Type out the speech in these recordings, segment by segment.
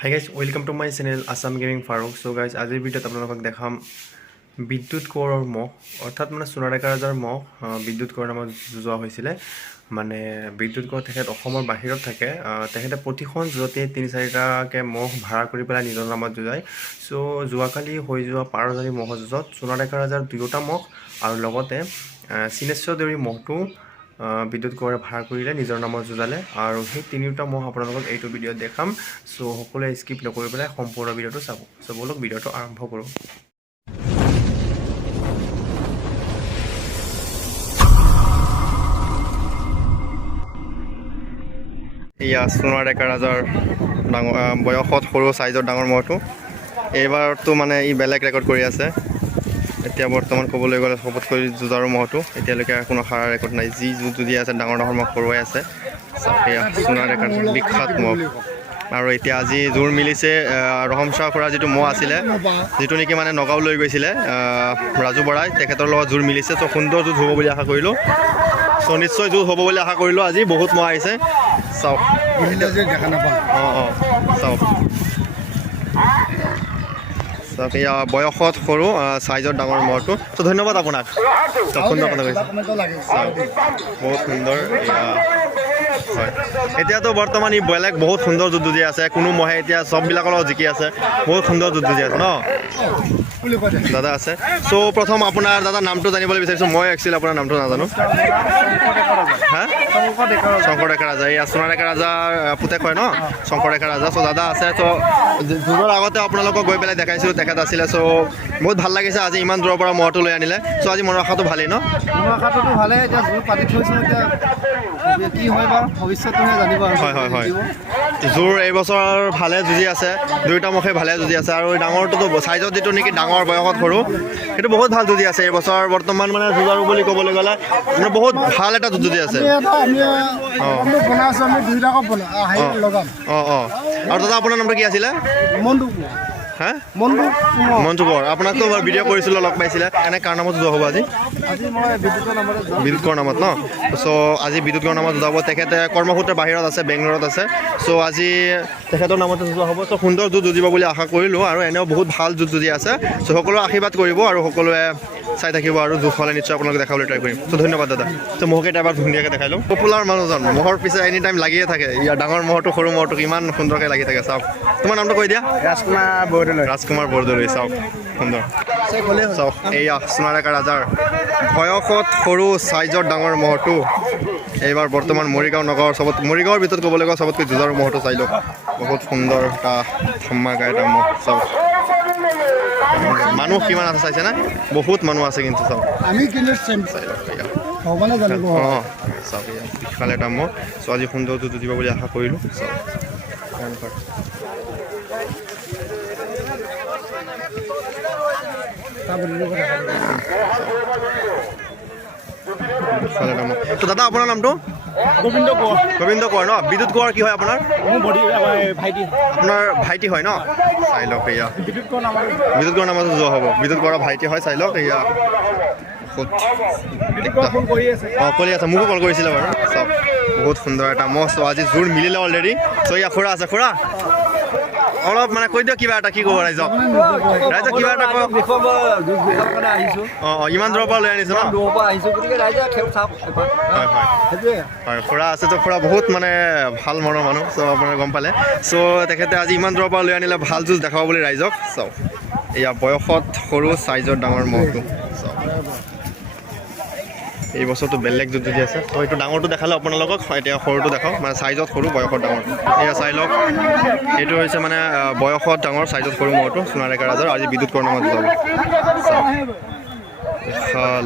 High guys welcome to my channel Assam gaming Faruk. So' guys আজিৰ ভিডিঅ'ত আপোনালোকক দেখাম বিদ্যুৎ কোঁৱৰৰ মহ, অৰ্থাৎ মানে সোণা ডেকা ৰজাৰ মহ বিদ্যুৎ কোঁৱৰ নামত যুঁজোৱা হৈছিলে। মানে বিদ্যুৎ কোঁৱৰ তেখেত অসমৰ বাহিৰত থাকে। তেখেতে প্ৰতিখন যুঁজতে ৩-৪টাকৈ মহ ভাড়া কৰি পেলাই নিজৰ নামত যুঁজায়। চ' যোৱাকালি হৈ যোৱা ১২জনী মহৰ যুঁজত সোণা ডেকা ৰজাৰ 2টা মহ আৰু লগতে চিনেশ্বৰ দেউৰী মহটো বিদ্যুৎ কোঁৱৰে ভাড়া কৰিলে, নিজৰ নামত যুঁজালে। আৰু সেই 3টা মহ আপোনালোকক এইটো ভিডিঅ'ত দেখাম। চ' সকলোৱে স্কিপ নকৰি পেলাই সম্পূৰ্ণ ভিডিঅ'টো চাব। চ' ব'লক ভিডিঅ'টো আৰম্ভ কৰোঁ। এয়া সোণা ডেকা ৰাজাৰ ডাঙৰ বয়সত সৰু চাইজৰ ডাঙৰ মহটো। এইবাৰতো মানে ই বেলেগ ৰেকৰ্ড কৰি আছে। এতিয়া বৰ্তমান ক'বলৈ গ'লে সবতকৈ যুঁজাৰু মহটো, এতিয়ালৈকে কোনো সাৰা ৰেকৰ্ড নাই। যি যুঁজি আছে ডাঙৰ ডাঙৰ মহ হৰুৱাই আছে। এয়া সোণা ডেকাৰ বিখ্যাত মহ। আৰু এতিয়া আজি জোৰ মিলিছে ৰহমশাহ খুৰাৰ যিটো মহ আছিলে, যিটো নেকি মানে নগাঁও লৈ গৈছিলে ৰাজু বৰাই, তেখেতৰ লগত জোৰ মিলিছে। চ' সুন্দৰ যুঁজ হ'ব বুলি আশা কৰিলোঁ। চ' নিশ্চয় যুঁজ হ'ব বুলি আশা কৰিলোঁ। আজি বহুত মহ আহিছে, চাওক। চাওক চাওক, এয়া বয়সত সৰু চাইজৰ ডাঙৰ মহটো। চ' ধন্যবাদ আপোনাক, সুন্দৰ কথা কৈছে। চাওক বহুত সুন্দৰ। হয়, এতিয়াতো বৰ্তমান ই বেলেগ বহুত সুন্দৰ যুঁজ যুঁজি আছে। কোনো মহে এতিয়া চববিলাকৰ লগত জিকি আছে। বহুত সুন্দৰ যুঁজ যুঁজি আছে ন দাদা আছে। চ' প্ৰথম আপোনাৰ দাদা নামটো জানিবলৈ বিচাৰিছোঁ। মই একচুৱেলি আপোনাৰ নামটো নাজানো। হা, শংকৰ ডেকা ৰাজা। এই সোণা ডেকা ৰাজাৰ পুতেক হয় ন, শংকৰ ডেকা ৰাজা। চ' দাদা আছে। চ' যুঁজৰ আগতে আপোনালোকক গৈ পেলাই দেখাইছিলোঁ, তেখেত আছিলে। চ' বহুত ভাল লাগিছে আজি ইমান দূৰৰ পৰা মহটো লৈ আনিলে। চ' আজি মনৰ আশাটো ভালেই ন? মনৰ আশাটোতো ভালেই। এতিয়া জোৰ পাতি থৈছোঁ, এতিয়া কি হয় বাৰু ভৱিষ্যতটোহে জানিব। হয় হয় হয়, জোৰ এইবছৰ ভালে যুঁজি আছে, 2টা মহে ভালে যুঁজি আছে। আৰু ডাঙৰটোতো চাইজত যিটো নেকি ডাঙৰ বয়সত সৰু, সেইটো বহুত ভাল যুঁজি আছে এইবছৰ। বৰ্তমান মানে যুঁজাৰু বুলি ক'বলৈ গ'লে মানে বহুত ভাল এটা যুঁজ যুঁজি আছে। আৰু দাদা আপোনাৰ নামটো কি আছিলে? হা, মঞ্জু কোঁৱৰ। আপোনাকতো ভিডিঅ' কৰিছিলোঁ, লগ পাইছিলে। এনে কাৰ নামত যুঁজোৱা হ'ব আজি? বিদ্যুৎ কোঁৱৰ নামত ন? চ' আজি বিদ্যুৎ কোঁৱৰ নামত যুঁজাব। তেখেতে কৰ্মসূত্ৰে বাহিৰত আছে, বেংগলোৰত আছে। চ' আজি তেখেতৰ নামতে যুঁজোৱা হ'ব। চ' সুন্দৰ যুঁজ যুঁজিব বুলি আশা কৰিলোঁ। আৰু এনেও বহুত ভাল যুঁজ যুঁজি আছে। চ' সকলোৱে আশীৰ্বাদ কৰিব আৰু সকলোৱে চাই থাকিব। আৰু যুঁজ হ'লে নিশ্চয় আপোনালোকে দেখাবলৈ ট্ৰাই কৰিম। চ' ধন্যবাদ দাদা। চ' মহকেইটা এবাৰ ধুনীয়াকৈ দেখাই লওঁ। পপুলাৰ মানুহজন মহৰ পিছে এনি টাইম লাগিয়ে থাকে। ইয়াৰ ডাঙৰ মহটো সৰু মহটোক ইমান সুন্দৰকৈ লাগি থাকে। চাওক, তোমাৰ নামটো কৈ দিয়া। ৰাজকুমাৰ বৰদলৈ। চাওক সুন্দৰ। চাওক, এইয়া সোণা ডেকা ৰাজাৰ বয়সত সৰু চাইজৰ ডাঙৰ মহটো। এইবাৰ বৰ্তমান মৰিগাঁও নগাঁৱৰ মৰিগাঁৱৰ ভিতৰত ক'বলৈ গ'লে চবতকৈ যুঁজাৰু মহটো চাই লওক। বহুত সুন্দৰ এটা ধামাকা এটা মহ। চাওক মানুহ কিমান আছে চাইছে না? বহুত মানুহ আছে কিন্তু। চাওক চাওক, এয়া বিশাল এটা মহ। চ' আজি সুন্দৰ যুঁজ যুঁজিব বুলি আশা কৰিলোঁ। চাওক তো দাদা আপোনাৰ নামটো? গোবিন্দ কোঁৱৰ। গোবিন্দ কোঁৱৰ ন? বিদ্যুৎ কোঁৱৰ কি হয় আপোনাৰ? ভাইটি। আপোনাৰ ভাইটি হয় ন? চাই লওক, এয়া বিদ্যুৎ কোঁৱৰ নামত যোৱা হ'ব। বিদ্যুৎ কোঁৱৰৰ ভাইটি হয়, চাই লওক। এয়া ফোন কৰি আছে। কৰি আছে, মোকো কল কৰিছিলে বাৰু। চাওক বহুত সুন্দৰ এটা মহ। চ' আজি জোৰ মিলিলে অলৰেডি। চ' এয়া খুৰা আছে। খুৰা অলপ মানে কৈ দিয়ক কিবা এটা। কি ক'ব ৰাইজক? ৰাইজক কিবা এটা কওক। অঁ, ইমান দূৰৰ পৰা লৈ আনিছে ন? হয় হয় হয়, খুৰা আছে। তো খুৰা বহুত মানে ভাল মনৰ মানুহ। চ' আপোনালোকে গম পালে। চ' তেখেতে আজি ইমান দূৰৰ পৰা লৈ আনিলে ভাল যুঁজ দেখাব বুলি ৰাইজক। চাওক এয়া বয়সত সৰু চাইজৰ ডাঙৰ মহটো। চাওক এই বছৰটো বেলেগ যুঁজ যুঁজি আছে। চ' এইটো ডাঙৰটো দেখালে আপোনালোকক, এতিয়া সৰুটো দেখাওঁ। মানে চাইজত সৰু, বয়সত ডাঙৰ। এয়া চাই লওক, এইটো হৈছে মানে বয়সত ডাঙৰ, চাইজত সৰু মহটো সোণা ডেকা ৰাজাৰ। আজি বিদ্যুৎ কোঁৱৰ নামত যাব। বিশাল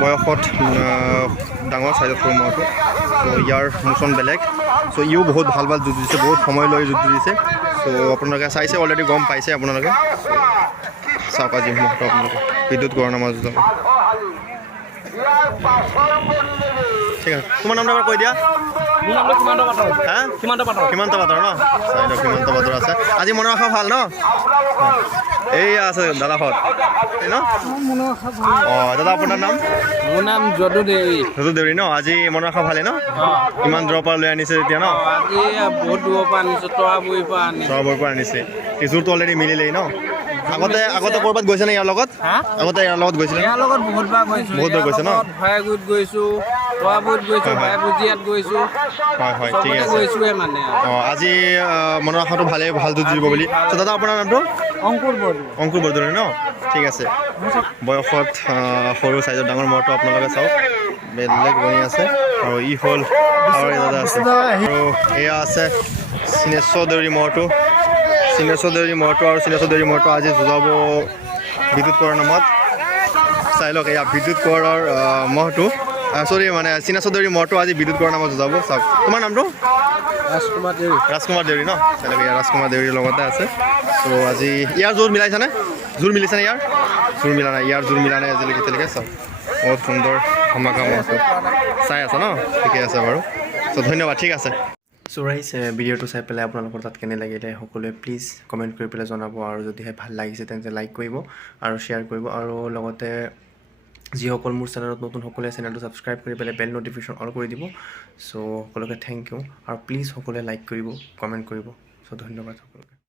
বয়সত ডাঙৰ চাইজত সৰু মহটো চ' ইয়াৰ মোচন বেলেগ চ' ইও বহুত ভাল ভাল যুঁজ দিছে বহুত সময় লৈ যুঁজ দিছে চ' আপোনালোকে চাইছে অলৰেডি গম পাইছে আপোনালোকে চাওক আজি মহটো আপোনালোকে বিদ্যুৎ গড়ৰ মাজত যাব ঠিক আছে তোমাৰ নামটো এবাৰ কৈ দিয়া হা সীমান্ত পাটৰ ন চাইডৰ সীমান্ত পাটৰ আছে আজি মনৰ আশা ভাল ন এইয়া আছে দাদাহঁত এই ন অঁ দাদা আপোনাৰ নাম মোৰ নাম যদু দেউৰী ন আজি মনৰ আশা ভালে ন ইমান দূৰৰ পৰা লৈ আনিছে এতিয়া ন আজি বহুত দূৰৰ পৰা আনিছোঁ তৰাবৰীৰ পৰা আনিছে ইযোৰটো অলৰেডি মিলিলেই ন আগতে ক'ৰবাত গৈছে নে ইয়াৰ লগত আগতে ইয়াৰ লগত গৈছিলে ইয়াৰ লগত বহুতবাৰ গৈছে ন ভয়াগুৰিত গৈছোঁ তৰাবৰীত গৈছোঁ ভয়াগুজিয়াত গৈছোঁ হয় ঠিক আছে গৈছোঁৱে মানে অঁ আজি মনৰ আশাটো ভাল যুঁজ দিব বুলি ত' দাদা আপোনাৰ নামটো অংকুৰ বৰদলৈ ন ঠিক আছে বয়সত সৰু চাইজৰ ডাঙৰ মহটো আপোনালোকে চাওক বেলেগ বনি আছে আৰু ই হ'ল আৰু এই দাদা আছে আৰু এয়া আছে চিনেশ্বৰ দেউৰী মহটো আজি যুঁজাব বিদ্যুৎ কোঁৱৰৰ নামত চাই লওক এয়া বিদ্যুৎ কোঁৱৰৰ মহটো মানে চিনেশ্বৰ দেউৰী মহটো আজি বিদ্যুৎ কোঁৱৰৰ নামত যুঁজাব চাওক তোমাৰ নামটো ৰাজকুমাৰ দেউৰী ন চাই লওক ইয়াৰ ৰাজকুমাৰ দেউৰীৰ লগতে আছে ত' আজি ইয়াৰ জোৰ মিলাইছেনে ইয়াৰ জোৰ মিলা নাই আজিলৈকে এতিয়ালৈকে চাওক বহুত সুন্দৰ ধমাকা মহটো চাই আছে ন ঠিকে আছে বাৰু চ' ধন্যবাদ ঠিক আছে চ' ৰাইজ ভিডিঅ'টো চাই পেলাই আপোনালোকৰ তাত কেনে লাগিলে সকলোৱে প্লিজ কমেণ্ট কৰি পেলাই জনাব আৰু যদিহে ভাল লাগিছে তেন্তে লাইক কৰিব আৰু শ্বেয়াৰ কৰিব আৰু লগতে যিসকল মোৰ চেনেলত নতুন সকলোৱে চেনেলটো ছাবস্ক্ৰাইব কৰি পেলাই বেল ন'টিফিকেশ্যন অল কৰি দিব চ' সকলোকে থেংক ইউ আৰু প্লিজ সকলোৱে লাইক কৰিব কমেণ্ট কৰিব চ' ধন্যবাদ সকলোকে